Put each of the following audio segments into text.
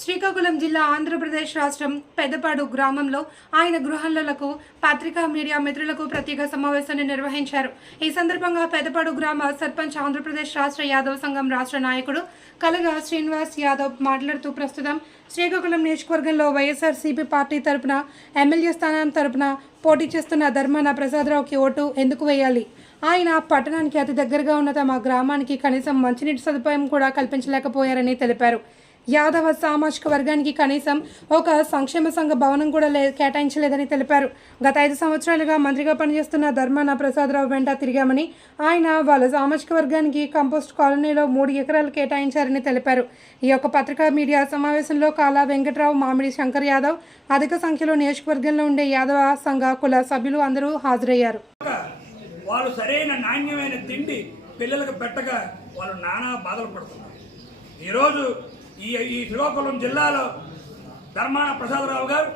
శ్రీకాకుళం జిల్లా ఆంధ్రప్రదేశ్ రాష్ట్రం పెద్దపాడు గ్రామంలో ఆయన గృహంలకు పత్రికా మీడియా మిత్రులకు ప్రత్యేక సమావేశాన్ని నిర్వహించారు. ఈ సందర్భంగా పెద్దపాడు గ్రామ సర్పంచ్ ఆంధ్రప్రదేశ్ రాష్ట్ర యాదవ్ సంఘం రాష్ట్ర నాయకుడు కలగా శ్రీనివాస్ యాదవ్ మాట్లాడుతూ ప్రస్తుతం శ్రీకాకుళం నియోజకవర్గంలో వైఎస్ఆర్సీపీ పార్టీ తరపున ఎమ్మెల్యే స్థానం తరపున పోటీ చేస్తున్న ధర్మాన ప్రసాదరావుకి ఓటు ఎందుకు వేయాలి? ఆయన పట్టణానికి అతి దగ్గరగా ఉన్న తమ గ్రామానికి కనీసం మంచినీటి సదుపాయం కూడా కల్పించలేకపోయారని తెలిపారు. యాదవ సామాజిక వర్గానికి కనీసం ఒక సంక్షేమ సంఘ భవనం కూడా కేటాయించలేదని తెలిపారు. గత 5 సంవత్సరాలుగా మంత్రిగా పనిచేస్తున్న ధర్మాన ప్రసాదరావు వెంట తిరిగామని, ఆయన వాళ్ళ సామాజిక వర్గానికి కంపోస్ట్ కాలనీలో 3 ఎకరాలు కేటాయించారని తెలిపారు. ఈ యొక్క పత్రికా మీడియా సమావేశంలో కాలా వెంకట్రావు, మామిడి శంకర్ యాదవ్, అధిక సంఖ్యలో నియోజకవర్గంలో ఉండే యాదవ సంఘ కుల సభ్యులు అందరూ హాజరయ్యారు. వాళ్ళు సరైన నాణ్యమైన తిండి పిల్లలకు పెట్టగా వాళ్ళు నానా బాధలు పడుతున్నారు. ఈరోజు ఈ శ్రీకాకుళం జిల్లాలో ధర్మాన ప్రసాదరావు గారు,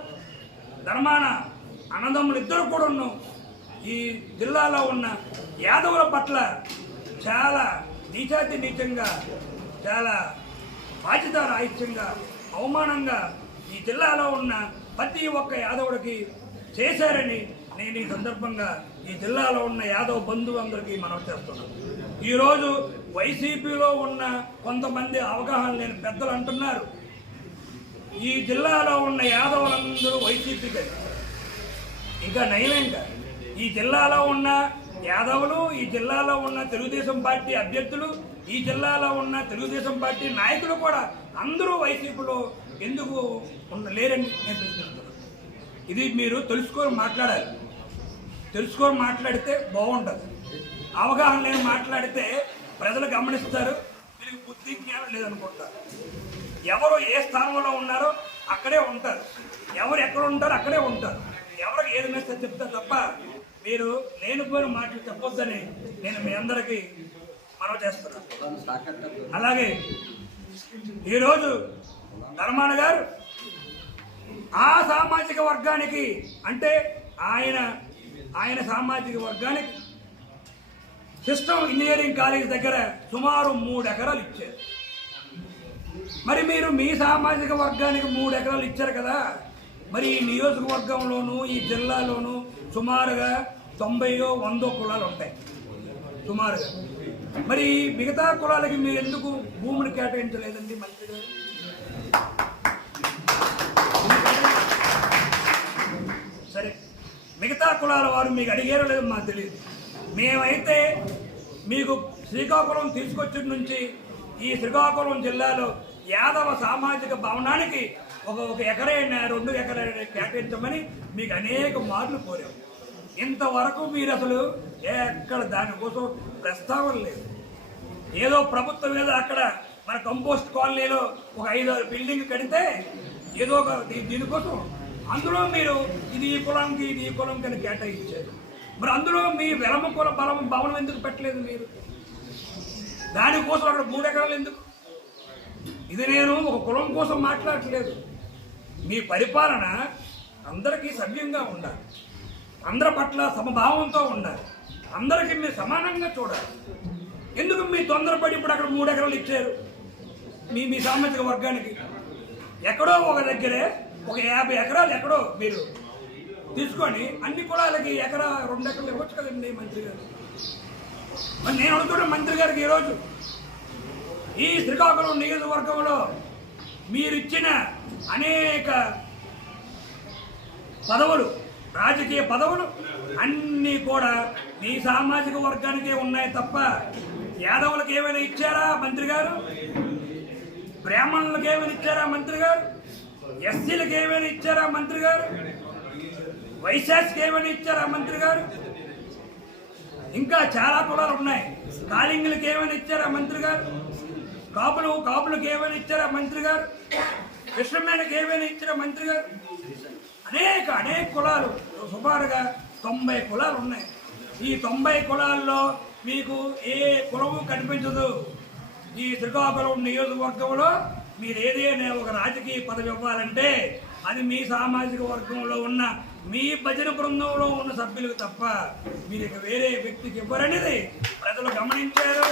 ధర్మాన అన్నదమ్ములు ఇద్దరు కూడా ఈ జిల్లాలో ఉన్న యాదవుల పట్ల చాలా నీచాతి నీచంగా, చాలా బాధ్యతారాహిత్యంగా, అవమానంగా ఈ జిల్లాలో ఉన్న ప్రతి ఒక్క యాదవుడికి చేశారని నేను ఈ సందర్భంగా ఈ జిల్లాలో ఉన్న యాదవ్ బంధువులందరికీ మనవి చేస్తున్నాను. ఈరోజు వైసీపీలో ఉన్న కొంతమంది అవగాహన లేని పెద్దలు అంటున్నారు, ఈ జిల్లాలో ఉన్న యాదవులందరూ వైసీపీకి. ఇంకా నయమేంగా ఈ జిల్లాలో ఉన్న యాదవులు, ఈ జిల్లాలో ఉన్న తెలుగుదేశం పార్టీ అభ్యర్థులు, ఈ జిల్లాలో ఉన్న తెలుగుదేశం పార్టీ నాయకులు కూడా అందరూ వైసీపీలో ఎందుకు లేరని నేను ప్రశ్నిస్తున్నాను. ఇది మీరు తెలుసుకొని మాట్లాడాలి. తెలుసుకొని మాట్లాడితే బాగుంటుంది. అవగాహన లేని మాట్లాడితే ప్రజలు గమనిస్తారు, వీరికి బుద్ధి జ్ఞానం లేదనుకుంటారు. ఎవరు ఏ స్థానంలో ఉన్నారో అక్కడే ఉంటారు, ఎవరు ఎక్కడ ఉంటారో అక్కడే ఉంటారు. ఎవరికి ఏది నచ్చితే చెప్తారు తప్ప మీరు లేనిపోయిన మాటలు చెప్పొద్దని నేను మీ అందరికీ మనవి చేస్తున్నాను. అలాగే ఈరోజు ధర్మాన గారు ఆ సామాజిక వర్గానికి, అంటే ఆయన సామాజిక వర్గానికి సిస్టమ్ ఇంజనీరింగ్ కాలేజ్ దగ్గర సుమారు 3 ఎకరాలు ఇచ్చారు. మరి మీరు మీ సామాజిక వర్గానికి 3 ఎకరాలు ఇచ్చారు కదా, మరి ఈ నియోజకవర్గంలోనూ ఈ జిల్లాలోనూ సుమారుగా 90-100 కులాలు ఉంటాయి సుమారుగా. మరి మిగతా కులాలకి మీరు ఎందుకు భూములు కేటాయించలేదండి మంత్రి గారు? సరే, మిగతా కులాల వారు మీకు అడిగారో లేదో మాకు తెలియదు. మేమైతే మీకు శ్రీకాకుళం తీసుకొచ్చిన నుంచి ఈ శ్రీకాకుళం జిల్లాలో యాదవ సామాజిక భవనానికి ఒక ఎకరైనా 2 ఎకరైనా కేటాయించమని మీకు అనేక మార్లు కోరాము. ఇంతవరకు మీరు అసలు ఎక్కడ దానికోసం ప్రస్తావన లేదు. ఏదో ప్రభుత్వం ఏదో అక్కడ మన కంపోస్ట్ కాలనీలో ఒక 5-6 బిల్డింగ్ కడితే ఏదో ఒక దీనికోసం అందులో మీరు ఇది ఈ కులానికి ఇది ఈ కులం కింద కేటాయించారు. మరి అందులో మీ వెలమ కుల భవనం ఎందుకు పెట్టలేదు మీరు? దానికోసం అక్కడ 3 ఎకరాలు ఎందుకు? ఇది నేను ఒక కులం కోసం మాట్లాడట్లేదు. మీ పరిపాలన అందరికీ సవ్యంగా ఉండాలి, అందరి పట్ల సమభావంతో ఉండాలి, అందరికీ మీరు సమానంగా చూడాలి. ఎందుకు మీ తొందరపడి ఇప్పుడు అక్కడ 3 ఎకరాలు ఇచ్చారు మీ సామాజిక వర్గానికి? ఎక్కడో ఒక దగ్గరే ఒక 50 ఎకరాలు ఎక్కడో మీరు తీసుకొని అన్ని కులాలకి 1-2 ఎకరాలు ఇవ్వచ్చు కదండి మంత్రి గారు. మరి నేను అడుగుతున్న మంత్రి గారికి ఈరోజు ఈ శ్రీకాకుళం నియోజకవర్గంలో మీరు ఇచ్చిన అనేక పదవులు, రాజకీయ పదవులు అన్నీ కూడా మీ సామాజిక వర్గానికే ఉన్నాయి తప్ప యాదవులకు ఏమైనా ఇచ్చారా మంత్రి గారు? బ్రాహ్మణులకు ఏమైనా ఇచ్చారా మంత్రి గారు? ఎస్సీలకు ఏమైనా ఇచ్చారా మంత్రి గారు? వైశాఖకి ఏమైనా ఇచ్చారా మంత్రి గారు? ఇంకా చాలా కులాలు ఉన్నాయి. కాళింగులకు ఏమైనా ఇచ్చారా మంత్రి గారు? కాపులకు ఏమైనా ఇచ్చారా మంత్రి గారు? విశ్వమేనకి ఏమైనా ఇచ్చారా మంత్రి గారు? అనేక కులాలు, సుమారుగా 90 కులాలు ఉన్నాయి. ఈ 90 కులాల్లో మీకు ఏ కులము కనిపించదు. ఈ శ్రీకాకుళం నియోజకవర్గంలో మీరు ఏదైనా ఒక రాజకీయ పదవి ఇవ్వాలంటే అది మీ సామాజిక వర్గంలో ఉన్న మీ భజన బృందంలో ఉన్న సభ్యులకు తప్ప మీరు ఇక వేరే వ్యక్తికి ఇవ్వరనేది ప్రజలు గమనించారు.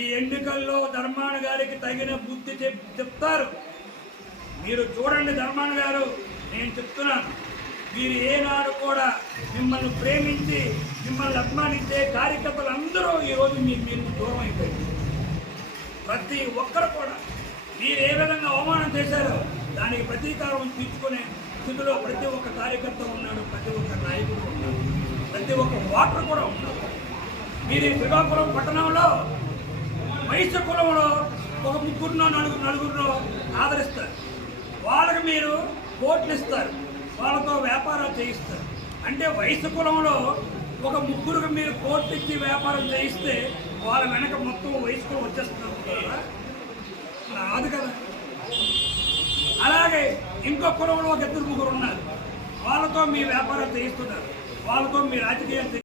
ఈ ఎన్నికల్లో ధర్మాన గారికి తగిన బుద్ధి చెప్తారు. మీరు చూడండి ధర్మాన గారు, నేను చెప్తున్నాను, మీరు ఏనాడు కూడా మిమ్మల్ని ప్రేమించి మిమ్మల్ని అభిమానించే కార్యకర్తలు అందరూ ఈరోజు మీరు దూరం అయిపోయింది. ప్రతి ఒక్కరు కూడా మీరు ఏ విధంగా అవమానం చేశారో దానికి ప్రతీకారం తీర్చుకునే స్థితిలో ప్రతి ఒక్క కార్యకర్త ఉన్నాడు, ప్రతి ఒక్క నాయకుడు ఉన్నాడు, ప్రతి ఒక్క ఓటర్ కూడా ఉన్నాడు. మీరు ఈ శ్రీకాకుళం పట్టణంలో వైశ్య కులంలో ఒక ముగ్గురునో నలుగురినో ఆదరిస్తారు. వాళ్ళకి మీరు కోట్లు ఇస్తారు, వాళ్ళతో వ్యాపారాలు చేయిస్తారు. అంటే వైశ్య కులంలో ఒక ముగ్గురికి మీరు కోట్లు ఇచ్చి వ్యాపారం చేయిస్తే వాళ్ళ వెనక మొత్తం వైశ్య కులం వచ్చేస్తున్నారు కదా, రాదు కదా. అలాగే ఇంకో కులంలో ఒక 2 ముగ్గురు ఉన్నారు, వాళ్ళతో మీ వ్యాపారం చేయిస్తున్నారు, వాళ్ళతో మీ రాజకీయాలు